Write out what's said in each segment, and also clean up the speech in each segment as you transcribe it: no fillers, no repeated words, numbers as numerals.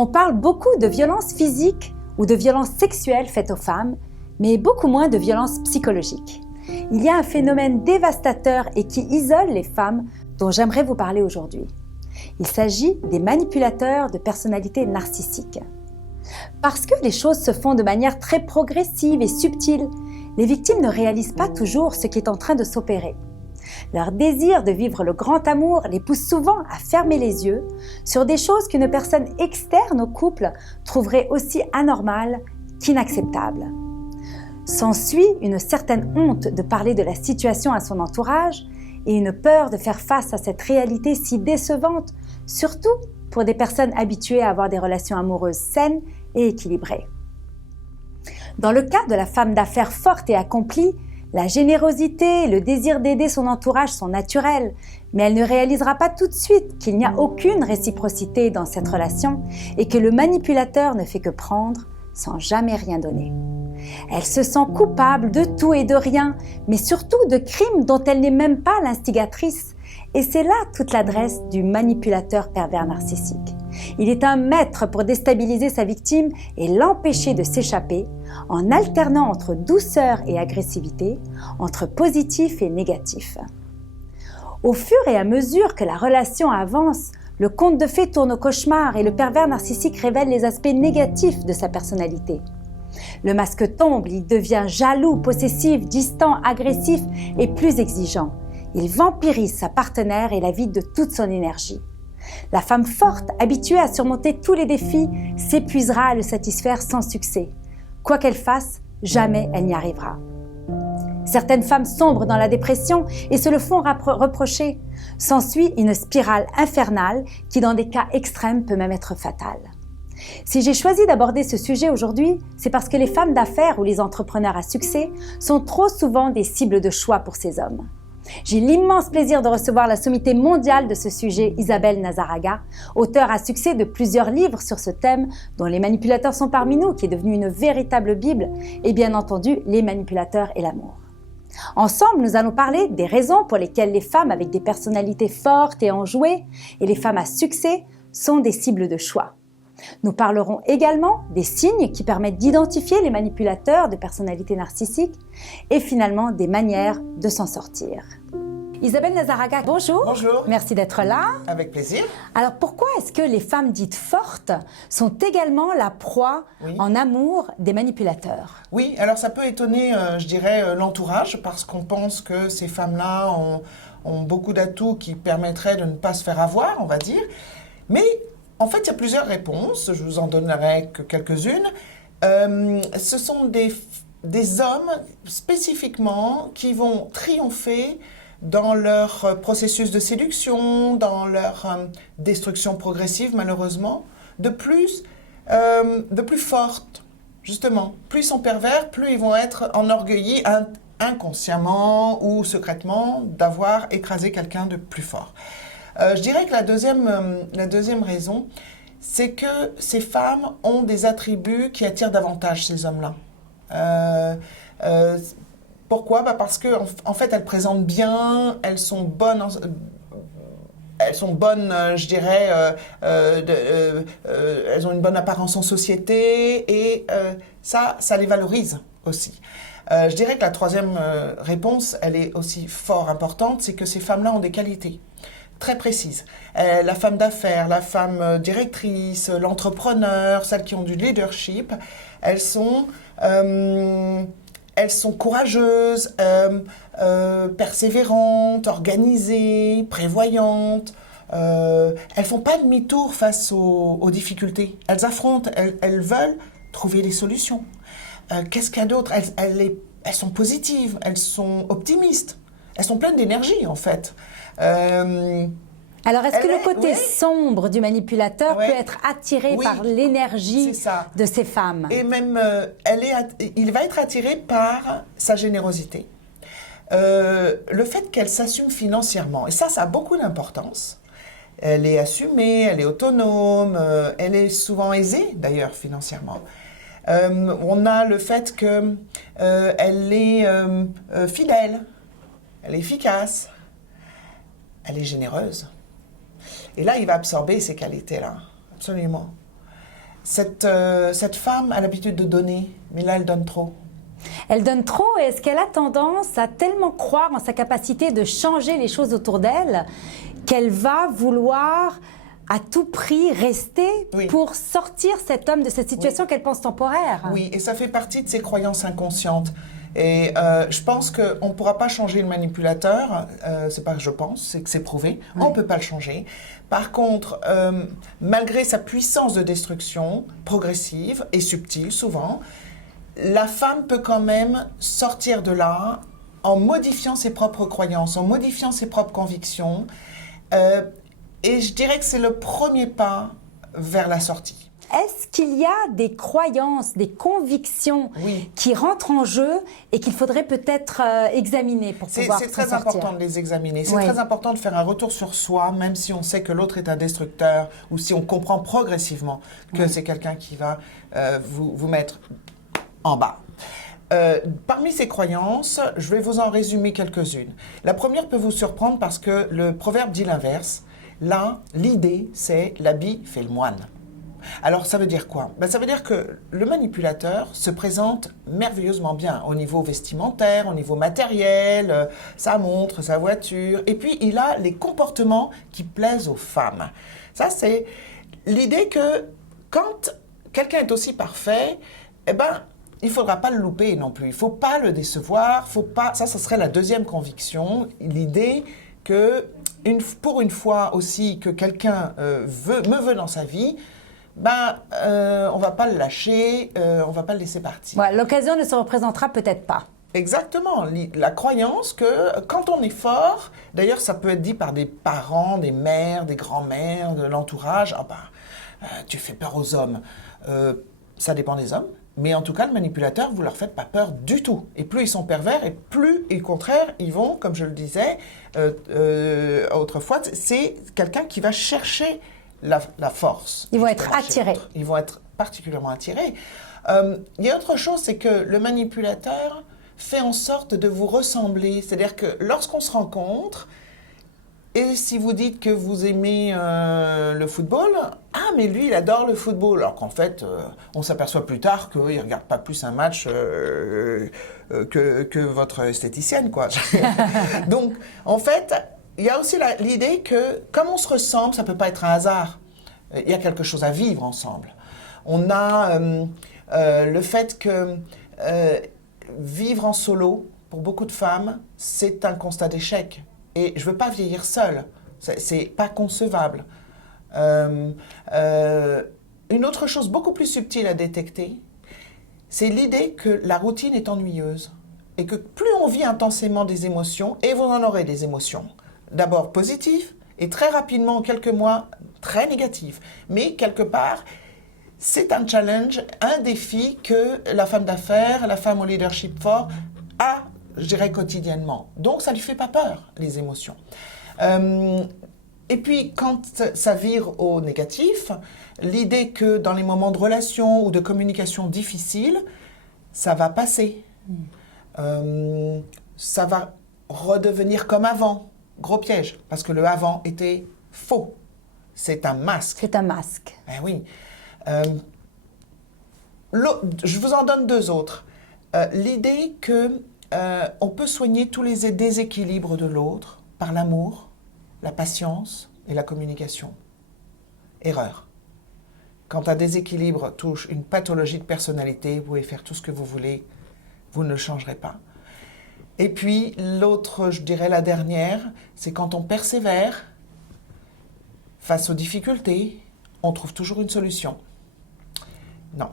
On parle beaucoup de violences physiques ou de violences sexuelles faites aux femmes, mais beaucoup moins de violences psychologiques. Il y a un phénomène dévastateur et qui isole les femmes dont j'aimerais vous parler aujourd'hui. Il s'agit des manipulateurs de personnalité narcissiques. Parce que les choses se font de manière très progressive et subtile, les victimes ne réalisent pas toujours ce qui est en train de s'opérer. Leur désir de vivre le grand amour les pousse souvent à fermer les yeux sur des choses qu'une personne externe au couple trouverait aussi anormales qu'inacceptables. S'ensuit une certaine honte de parler de la situation à son entourage et une peur de faire face à cette réalité si décevante, surtout pour des personnes habituées à avoir des relations amoureuses saines et équilibrées. Dans le cas de la femme d'affaires forte et accomplie, la générosité et le désir d'aider son entourage sont naturels, mais elle ne réalisera pas tout de suite qu'il n'y a aucune réciprocité dans cette relation et que le manipulateur ne fait que prendre sans jamais rien donner. Elle se sent coupable de tout et de rien, mais surtout de crimes dont elle n'est même pas l'instigatrice. Et c'est là toute l'adresse du manipulateur pervers narcissique. Il est un maître pour déstabiliser sa victime et l'empêcher de s'échapper en alternant entre douceur et agressivité, entre positif et négatif. Au fur et à mesure que la relation avance, le conte de fées tourne au cauchemar et le pervers narcissique révèle les aspects négatifs de sa personnalité. Le masque tombe, il devient jaloux, possessif, distant, agressif et plus exigeant. Il vampirise sa partenaire et la vide de toute son énergie. La femme forte, habituée à surmonter tous les défis, s'épuisera à le satisfaire sans succès. Quoi qu'elle fasse, jamais elle n'y arrivera. Certaines femmes sombrent dans la dépression et se le font reprocher. S'ensuit une spirale infernale qui, dans des cas extrêmes, peut même être fatale. Si j'ai choisi d'aborder ce sujet aujourd'hui, c'est parce que les femmes d'affaires ou les entrepreneurs à succès sont trop souvent des cibles de choix pour ces hommes. J'ai l'immense plaisir de recevoir la sommité mondiale de ce sujet, Isabelle Nazaraga, auteure à succès de plusieurs livres sur ce thème, dont Les manipulateurs sont parmi nous, qui est devenue une véritable Bible, et bien entendu, Les manipulateurs et l'amour. Ensemble, nous allons parler des raisons pour lesquelles les femmes avec des personnalités fortes et enjouées et les femmes à succès sont des cibles de choix. Nous parlerons également des signes qui permettent d'identifier les manipulateurs de personnalité narcissique et finalement des manières de s'en sortir. Isabelle Nazaraga, bonjour. Bonjour. Merci d'être là. Avec plaisir. Alors pourquoi est-ce que les femmes dites fortes sont également la proie en amour des manipulateurs? Oui, alors ça peut étonner, je dirais, l'entourage parce qu'on pense que ces femmes-là ont beaucoup d'atouts qui permettraient de ne pas se faire avoir, on va dire. Mais en fait, il y a plusieurs réponses, je vous en donnerai que quelques-unes. Ce sont des hommes spécifiquement qui vont triompher dans leur processus de séduction, dans leur destruction progressive malheureusement, de plus forte, justement. Plus ils sont pervers, plus ils vont être enorgueillis inconsciemment ou secrètement d'avoir écrasé quelqu'un de plus fort. Je dirais que la deuxième raison, c'est que ces femmes ont des attributs qui attirent davantage ces hommes-là. Pourquoi ? Parce que en fait, elles présentent bien, elles sont bonnes, je dirais, elles ont une bonne apparence en société et ça les valorise aussi. Je dirais que la troisième réponse, elle est aussi fort importante, c'est que ces femmes-là ont des qualités très précises. La femme d'affaires, la femme directrice, l'entrepreneur, celles qui ont du leadership, elles sont courageuses, persévérantes, organisées, prévoyantes. Elles font pas demi-tour face aux difficultés. Elles affrontent, elles veulent trouver des solutions. Qu'est-ce qu'il y a d'autre ? Elles sont positives, elles sont optimistes. Elles sont pleines d'énergie, en fait. Alors, est-ce que le côté sombre du manipulateur peut être attiré par l'énergie de ces femmes ? Et même, il va être attiré par sa générosité. Le fait qu'elle s'assume financièrement, et ça a beaucoup d'importance. Elle est assumée, elle est autonome, elle est souvent aisée, d'ailleurs, financièrement. On a le fait qu'elle est fidèle, elle est efficace, elle est généreuse. Et là, il va absorber ces qualités-là, absolument. cette femme a l'habitude de donner, mais là, elle donne trop. Elle donne trop et est-ce qu'elle a tendance à tellement croire en sa capacité de changer les choses autour d'elle qu'elle va vouloir à tout prix rester pour sortir cet homme de cette situation qu'elle pense temporaire? Oui, et ça fait partie de ses croyances inconscientes. Et je pense qu'on ne pourra pas changer le manipulateur, c'est pas que je pense, c'est que c'est prouvé, on ne peut pas le changer. Par contre, malgré sa puissance de destruction progressive et subtile souvent, la femme peut quand même sortir de là en modifiant ses propres croyances, en modifiant ses propres convictions. Et je dirais que c'est le premier pas vers la sortie. Est-ce qu'il y a des croyances, des convictions qui rentrent en jeu et qu'il faudrait peut-être examiner pour pouvoir s'en sortir? C'est très important de les examiner. C'est très important de faire un retour sur soi, même si on sait que l'autre est un destructeur ou si on comprend progressivement que c'est quelqu'un qui va vous mettre en bas. Parmi ces croyances, je vais vous en résumer quelques-unes. La première peut vous surprendre parce que le proverbe dit l'inverse. Là, l'idée, c'est l'habit fait le moine. Alors, ça veut dire quoi? Ça veut dire que le manipulateur se présente merveilleusement bien au niveau vestimentaire, au niveau matériel, sa montre, sa voiture. Et puis, il a les comportements qui plaisent aux femmes. Ça, c'est l'idée que quand quelqu'un est aussi parfait, il ne faudra pas le louper non plus. Il ne faut pas le décevoir. Ça serait la deuxième conviction. L'idée que, pour une fois aussi, que quelqu'un me veut dans sa vie, on ne va pas le lâcher, on ne va pas le laisser partir. Ouais, l'occasion ne se représentera peut-être pas. Exactement. La croyance que quand on est fort, d'ailleurs ça peut être dit par des parents, des mères, des grands-mères, de l'entourage, tu fais peur aux hommes. Ça dépend des hommes. Mais en tout cas, le manipulateur, vous ne leur faites pas peur du tout. Et plus ils sont pervers, et plus, au contraire, ils vont, comme je le disais autrefois, c'est quelqu'un qui va chercher la force. Ils vont être attirés. Ils vont être particulièrement attirés. Il y a autre chose, c'est que le manipulateur fait en sorte de vous ressembler. C'est-à-dire que lorsqu'on se rencontre, et si vous dites que vous aimez le football, mais lui, il adore le football. Alors qu'en fait, on s'aperçoit plus tard qu'il ne regarde pas plus un match que votre esthéticienne, quoi. Donc, en fait, il y a aussi l'idée que, comme on se ressemble, ça ne peut pas être un hasard. Il y a quelque chose à vivre ensemble. On a le fait que vivre en solo, pour beaucoup de femmes, c'est un constat d'échec. Et je ne veux pas vieillir seule. C'est pas concevable. Une autre chose beaucoup plus subtile à détecter, c'est l'idée que la routine est ennuyeuse. Et que plus on vit intensément des émotions, et vous en aurez des émotions, d'abord positives, et très rapidement, en quelques mois, très négatives. Mais quelque part, c'est un challenge, un défi que la femme d'affaires, la femme au leadership fort a, je dirais, quotidiennement. Donc, ça ne lui fait pas peur, les émotions. Et puis, quand ça vire au négatif, l'idée que dans les moments de relation ou de communication difficiles, ça va passer. Ça va redevenir comme avant. Gros piège, parce que le avant était faux. C'est un masque. C'est un masque. Ben oui. Je vous en donne deux autres. L'idée que on peut soigner tous les déséquilibres de l'autre par l'amour, la patience et la communication. Erreur. Quand un déséquilibre touche une pathologie de personnalité, vous pouvez faire tout ce que vous voulez, vous ne le changerez pas. Et puis l'autre, je dirais la dernière, c'est quand on persévère face aux difficultés, on trouve toujours une solution. Non.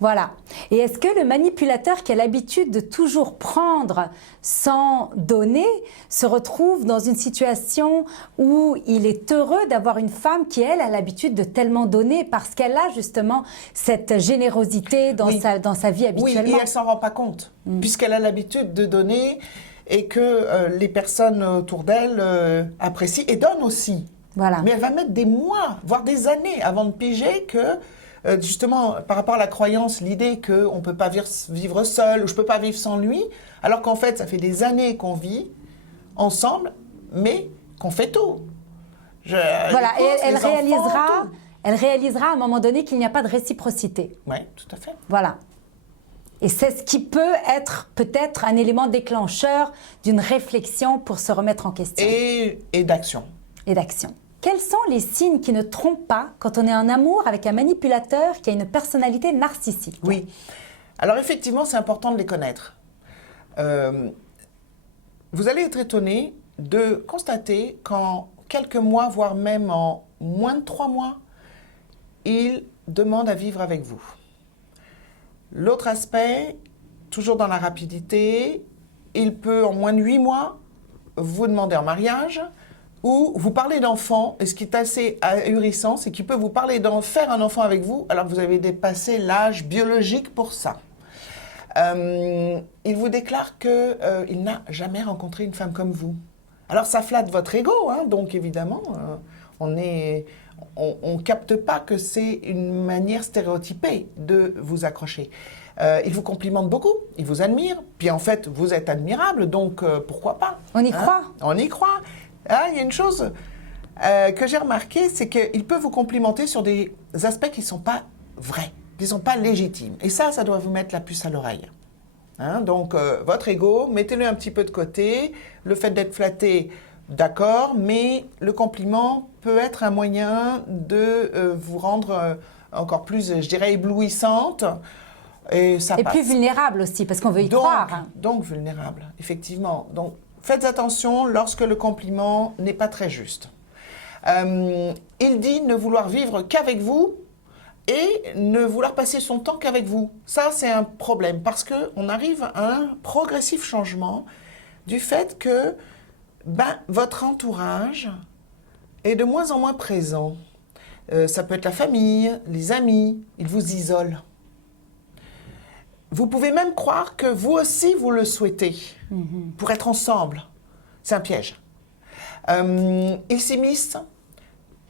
Voilà. Et est-ce que le manipulateur qui a l'habitude de toujours prendre sans donner se retrouve dans une situation où il est heureux d'avoir une femme qui, elle, a l'habitude de tellement donner parce qu'elle a justement cette générosité dans sa vie habituellement? Oui, et elle ne s'en rend pas compte, puisqu'elle a l'habitude de donner et que les personnes autour d'elle apprécient et donnent aussi. Voilà. Mais elle va mettre des mois, voire des années avant de piger que... justement, par rapport à la croyance, l'idée qu'on ne peut pas vivre seul ou je ne peux pas vivre sans lui, alors qu'en fait, ça fait des années qu'on vit ensemble, mais qu'on fait tout. Voilà, et elle elle réalisera à un moment donné qu'il n'y a pas de réciprocité. Oui, tout à fait. Voilà. Et c'est ce qui peut être peut-être un élément déclencheur d'une réflexion pour se remettre en question. Et d'action. Et d'action. Quels sont les signes qui ne trompent pas quand on est en amour avec un manipulateur qui a une personnalité narcissique? Oui. Alors effectivement, c'est important de les connaître. Vous allez être étonné de constater qu'en quelques mois, voire même en moins de 3 mois, il demande à vivre avec vous. L'autre aspect, toujours dans la rapidité, il peut en moins de 8 mois vous demander en mariage ou vous parler d'enfant. Et ce qui est assez ahurissant, c'est qu'il peut vous parler d'en faire un enfant avec vous alors que vous avez dépassé l'âge biologique pour ça. Il vous déclare qu'il n'a jamais rencontré une femme comme vous. Alors ça flatte votre ego, hein, donc évidemment, on ne capte pas que c'est une manière stéréotypée de vous accrocher. Il vous complimente beaucoup, il vous admire, puis en fait vous êtes admirable, donc pourquoi pas? On y croit. On y croit. Ah, il y a une chose que j'ai remarqué, c'est qu'il peut vous complimenter sur des aspects qui ne sont pas vrais, qui ne sont pas légitimes. Et ça doit vous mettre la puce à l'oreille. Hein, donc, votre ego, mettez-le un petit peu de côté. Le fait d'être flatté, d'accord, mais le compliment peut être un moyen de vous rendre encore plus, je dirais, éblouissante. Et ça passe. Plus vulnérable aussi, parce qu'on veut y croire. Donc, vulnérable, effectivement. Donc, faites attention lorsque le compliment n'est pas très juste. Il dit ne vouloir vivre qu'avec vous et ne vouloir passer son temps qu'avec vous. Ça, c'est un problème parce qu'on arrive à un progressif changement du fait que votre entourage est de moins en moins présent. Ça peut être la famille, les amis, ils vous isolent. Vous pouvez même croire que vous aussi, vous le souhaitez pour être ensemble. C'est un piège. Il s'immisce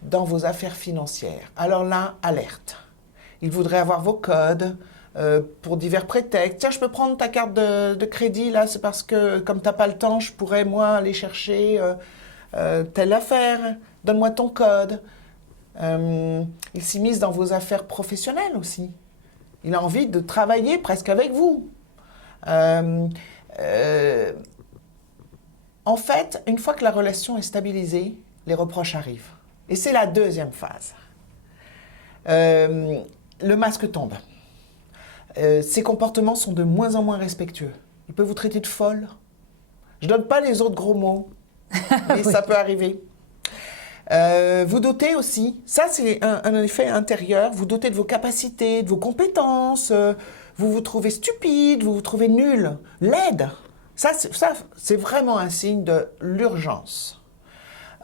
dans vos affaires financières. Alors là, alerte. Il voudrait avoir vos codes pour divers prétextes. Tiens, je peux prendre ta carte de crédit, là, c'est parce que, comme tu n'as pas le temps, je pourrais, moi, aller chercher telle affaire. Donne-moi ton code. Il s'immisce dans vos affaires professionnelles aussi. Il a envie de travailler presque avec vous. En fait, une fois que la relation est stabilisée, les reproches arrivent. Et c'est la deuxième phase. Le masque tombe. Ses comportements sont de moins en moins respectueux. Il peut vous traiter de folle. Je ne donne pas les autres gros mots, mais oui. Ça peut arriver. Vous doutez aussi, ça c'est un effet intérieur, vous doutez de vos capacités, de vos compétences, vous vous trouvez stupide, vous vous trouvez nul, laide. Ça, c'est vraiment un signe de l'urgence.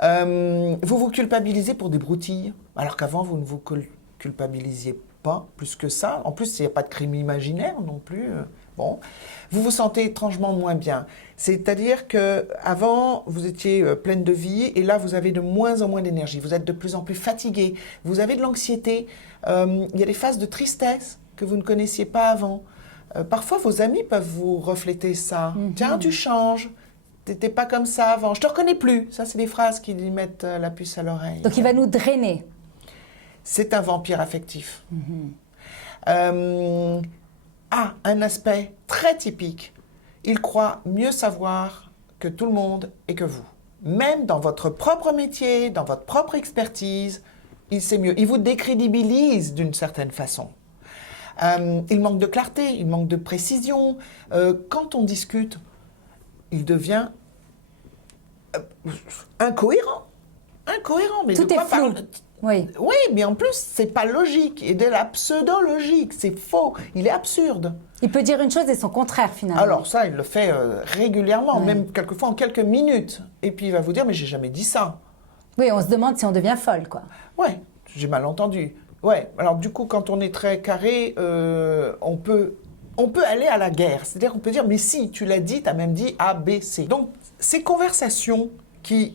Vous vous culpabilisez pour des broutilles, alors qu'avant vous ne vous culpabilisiez pas plus que ça. En plus, il n'y a pas de crime imaginaire non plus. Bon, vous vous sentez étrangement moins bien. C'est-à-dire qu'avant, vous étiez pleine de vie et là, vous avez de moins en moins d'énergie. Vous êtes de plus en plus fatigué. Vous avez de l'anxiété. Il y a des phases de tristesse que vous ne connaissiez pas avant. Parfois, vos amis peuvent vous refléter ça. Tiens, tu changes. T'étais pas comme ça avant. Je te reconnais plus. Ça, c'est des phrases qui lui mettent la puce à l'oreille. Donc, il va nous drainer. C'est un vampire affectif. Un aspect très typique. Il croit mieux savoir que tout le monde et que vous. Même dans votre propre métier, dans votre propre expertise, il sait mieux. Il vous décrédibilise d'une certaine façon. Il manque de clarté, il manque de précision. Quand on discute, il devient incohérent. Incohérent, mais tout est flou. Oui, mais en plus, c'est pas logique. Et de la pseudo-logique, c'est faux. Il est absurde. Il peut dire une chose et son contraire, finalement. Alors ça, il le fait régulièrement, même quelquefois en quelques minutes. Et puis il va vous dire, mais j'ai jamais dit ça. Oui, on se demande si on devient folle, quoi. Ouais, j'ai mal entendu. Ouais, alors du coup, quand on est très carré, on peut aller à la guerre. C'est-à-dire qu'on peut dire, mais si, tu l'as dit, tu as même dit A, B, C. Donc, ces conversations qui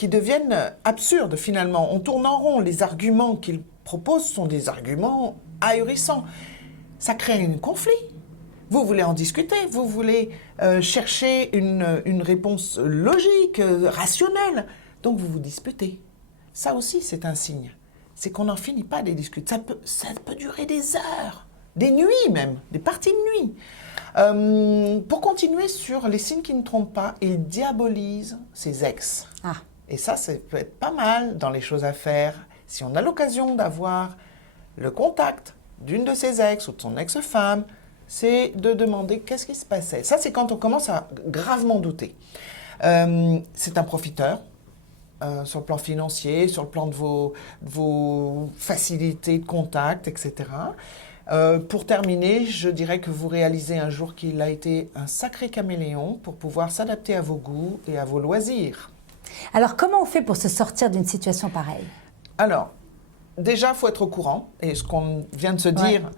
deviennent absurdes, finalement. On tourne en rond. Les arguments qu'il propose sont des arguments ahurissants. Ça crée un conflit. Vous voulez en discuter, vous voulez chercher une réponse logique, rationnelle. Donc, vous vous disputez. Ça aussi, c'est un signe. c'est qu'on n'en finit pas des disputes. Ça peut durer des heures, des nuits même, des parties de nuit. Pour continuer sur les signes qui ne trompent pas, il diabolise ses ex. Ah. Et ça peut être pas mal dans les choses à faire. Si on a l'occasion d'avoir le contact d'une de ses ex ou de son ex-femme, c'est de demander qu'est-ce qui se passait. Ça, c'est quand on commence à gravement douter. C'est un profiteur. Sur le plan financier, sur le plan de vos facilités de contact, etc. Pour terminer, je dirais que vous réalisez un jour qu'il a été un sacré caméléon pour pouvoir s'adapter à vos goûts et à vos loisirs. Alors, comment on fait pour se sortir d'une situation pareille? Alors, déjà, il faut être au courant. Et ce qu'on vient de se dire,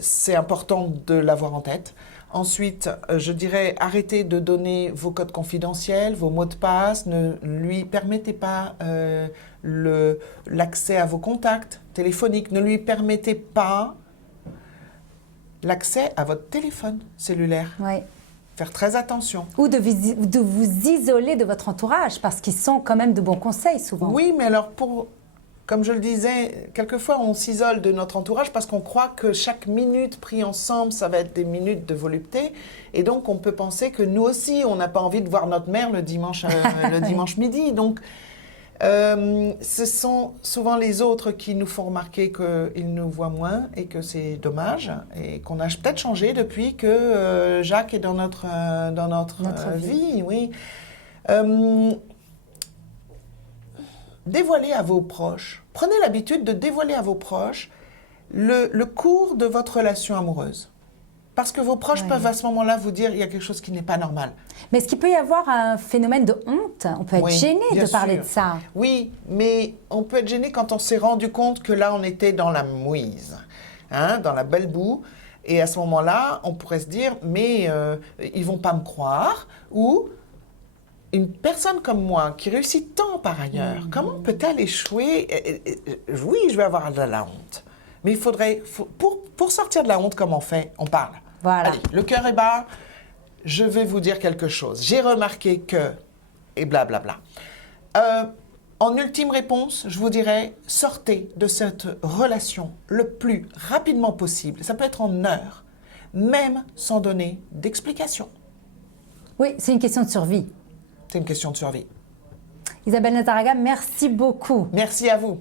c'est important de l'avoir en tête. Ensuite, je dirais, arrêtez de donner vos codes confidentiels, vos mots de passe. Ne lui permettez pas l'accès à vos contacts téléphoniques. Ne lui permettez pas l'accès à votre téléphone cellulaire. Oui. Faire très attention. Ou de vous isoler de votre entourage, parce qu'ils sont quand même de bons conseils souvent. Oui, mais alors comme je le disais, quelquefois on s'isole de notre entourage parce qu'on croit que chaque minute prise ensemble, ça va être des minutes de volupté. Et donc on peut penser que nous aussi, on n'a pas envie de voir notre mère le dimanche midi. Donc ce sont souvent les autres qui nous font remarquer qu'ils nous voient moins et que c'est dommage. Et qu'on a peut-être changé depuis que Jacques est dans notre vie. Oui. Dévoilez à vos proches, prenez l'habitude de dévoiler à vos proches le cours de votre relation amoureuse. Parce que vos proches peuvent à ce moment-là vous dire il y a quelque chose qui n'est pas normal. Mais est-ce qu'il peut y avoir un phénomène de honte? On peut être gêné de parler de ça. Oui, mais on peut être gêné quand on s'est rendu compte que là, on était dans la mouise, dans la belle boue. Et à ce moment-là, on pourrait se dire mais ils vont pas me croire, ou une personne comme moi, qui réussit tant par ailleurs, comment peut-elle échouer? Oui, je vais avoir de la honte. Mais il faudrait, pour sortir de la honte, comment on fait? On parle. Voilà. Allez, le cœur est bas, je vais vous dire quelque chose. J'ai remarqué que... Et blablabla. En ultime réponse, je vous dirais, sortez de cette relation le plus rapidement possible. Ça peut être en heures, même sans donner d'explication. Oui, c'est une question de survie. C'est une question de survie. Isabelle Nazaraga, merci beaucoup. Merci à vous.